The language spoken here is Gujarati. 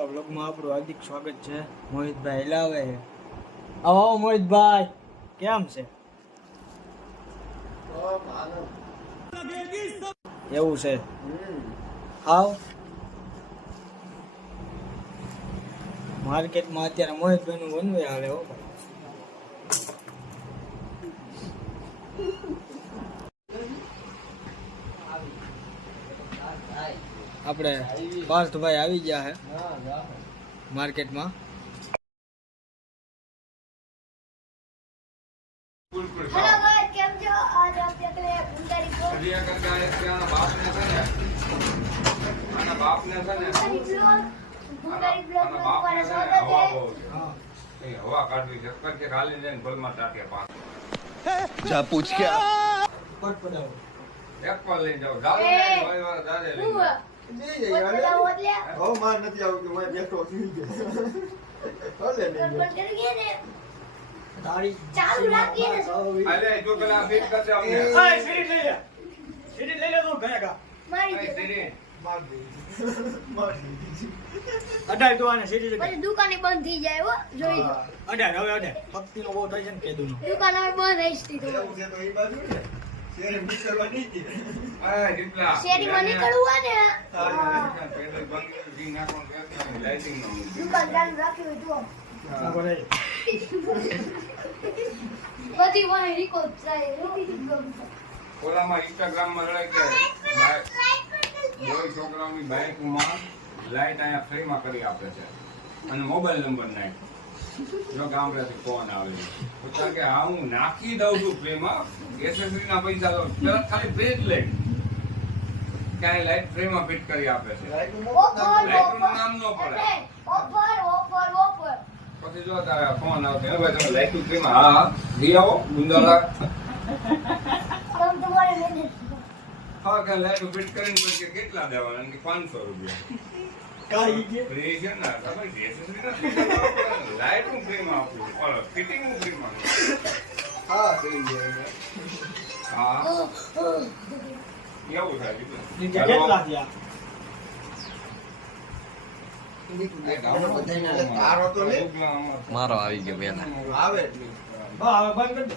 નવા વ્લોગમાં આપણું હાર્દિક સ્વાગત છે. મોહિતભાઈ લાવે છે. આવો મોહિતભાઈ, કેમ છે? એવું છે? આવ માર્કેટમાં અત્યારે મોહિતભાઈ નું વનવે હાલે હો. આપણે પાર્થભાઈ આવી ગયા છે માર્કેટમાં. हेलो गाइस કેમ છો? आज आप देख रहे हैं भुंगारी ब्लॉग. હરિયા કાકા એ ત્યાંના બાપને છે ને આના બાપને છે ને ભુંગારી બ્લોગ આના માં બાપને તમારું છે ને સ્વાગત હવા છે. બહુ છે. એ હવા કાઢવી છે કે ખાલી જઈને ભલમાં ટાટિયા પાસ जा पूछ क्या પટ પડાવો. એક પર લઈ જાઓ જાવ ને ભાઈ વાળા દાદે લઈ હું જાઓ. બોલા બોલે ગડબડ કરી ગયા ને. તાળી ચાલુ રાખીએ ને. અલે જો પેલા ફિટ કરજે અમને આય સીડી લઈ લે. સીડી લઈ લે તો ગયા કા. મારી એ દે. સીરી અઢાર તો આને સીડી લઈ. પછી દુકાને બંધ થઈ જાય હો, જોઈ લો. અઢાર હવે અઢાર. પક્ષીનો બહુ થાય છે ને કેદુનો. દુકાન હવે બંધ થઈ ગઈ. એ દીપલા શેરીમાં નીકળવું હોય ને પેટ્રોલ બંધ કરી નાખવાનું કે લાઇટિંગ નો દુકાન ચાલુ રાખી હોય તો આ કરે. બધી વાહી રીકો જાય. ઓલામાં ઇન્સ્ટાગ્રામ માં લડાઈ કે બોય છોકરાઓની બાઇકમાં લાઈટ અહીંયા ફ્રીમાં કરી આપે છે અને મોબાઈલ નંબર નાખ જો ગામડેથી ફોન આવે તો કારણ કે હા હું નાખી દઉં છું ફ્રીમાં એસએસડી ના પૈસા દઉં પેલા ખાલી પેજ લઈ ક્યાંય લાઈટ ફ્રીમાં ફિટ કરી આપે છે લાઈટનું નામ ન પડે ઓફર ઓફર ઓફર. પછી જો તારે ફોન આવતો હે ભાઈ તમે લાઈટ ફ્રીમાં હા લઈ આવો ગુંદાલા તમ તમારે મેનેજ હા કે લાઈટ ફિટ કરીને પછી કેટલા દેવાના કે 500 રૂપિયા કાઈ કે ફ્રી છે ને તમે એસએસડી ના લાઈટ નું ફ્રીમાં આપું ઓલો ફિટિંગ નું ફ્રીમાં હા એવું થાય કેટલા થયા? मारो आ गया बेला બા હવે બંધ કરી દે.